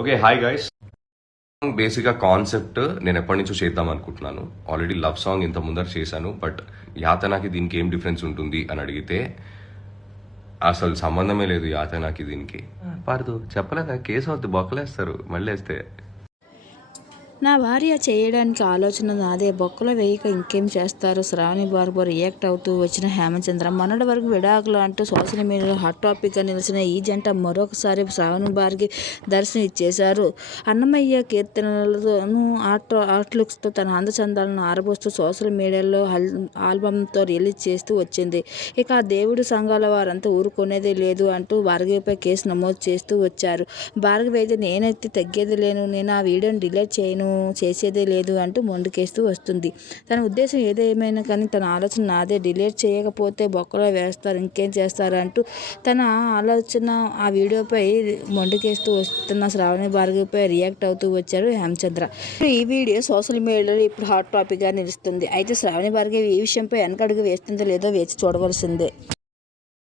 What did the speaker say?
Okay hi guys బేసిక్గా concept నేను ఎప్పటి నుంచో చేద్దాం అనుకుంటున్నాను. ఆల్రెడీ లవ్ సాంగ్ ఇంత ముందర చేశాను బట్ యాతనాకి దీనికి ఏం డిఫరెన్స్ ఉంటుంది అని అడిగితే అసలు సంబంధమే లేదు యాతనాకి దీనికి. పడదు చెప్పలేదా? కేసు అవుతుంది బొక్కలేస్తారు మళ్ళీ వేస్తే. నా భార్య చేయడానికి ఆలోచన నాదే. బొక్కలో వేయక ఇంకేం చేస్తారు? శ్రావణి బార్బో రియాక్ట్ అవుతూ వచ్చిన హేమచంద్ర మొన్నటి వరకు విడాకులు అంటూ సోషల్ మీడియాలో హాట్ టాపిక్గా నిలిచిన ఈ జంట మరొకసారి శ్రావణి బార్కి దర్శనం ఇచ్చేశారు. అన్నమయ్య కీర్తనలతోనూ ఆర్ట్ ఆర్ట్ లుక్స్తో తన అందచందాలను ఆరబోస్తూ సోషల్ మీడియాలో ఆల్బమ్తో రిలీజ్ చేస్తూ వచ్చింది. ఇక ఆ దేవుడు సంఘాల వారంతా ఊరుకునేదే లేదు అంటూ భార్గవిపై కేసు నమోదు చేస్తూ వచ్చారు. భార్గవి అయితే నేనైతే తగ్గేది లేను నేను ఆ వీడియోని డిలీట్ చేయను చేసేదే లేదు అంటూ మొండికేస్తూ వస్తుంది. తన ఉద్దేశం ఏదేమైనా కానీ తన ఆలోచన నాదే. డిలీట్ చేయకపోతే బొక్కలో వేస్తారు ఇంకేం చేస్తారు అంటూ తన ఆలోచన ఆ వీడియోపై మొండికేస్తూ వస్తున్న శ్రావణి భార్గవిపై రియాక్ట్ అవుతూ వచ్చారు హేమచంద్ర. ఇప్పుడు ఈ వీడియో సోషల్ మీడియాలో ఇప్పుడు హాట్ టాపిక్గా నిలుస్తుంది. అయితే శ్రావణి భార్గవి ఈ విషయంపై వెనకడుగు వేస్తుందో లేదో వేచి చూడవలసిందే.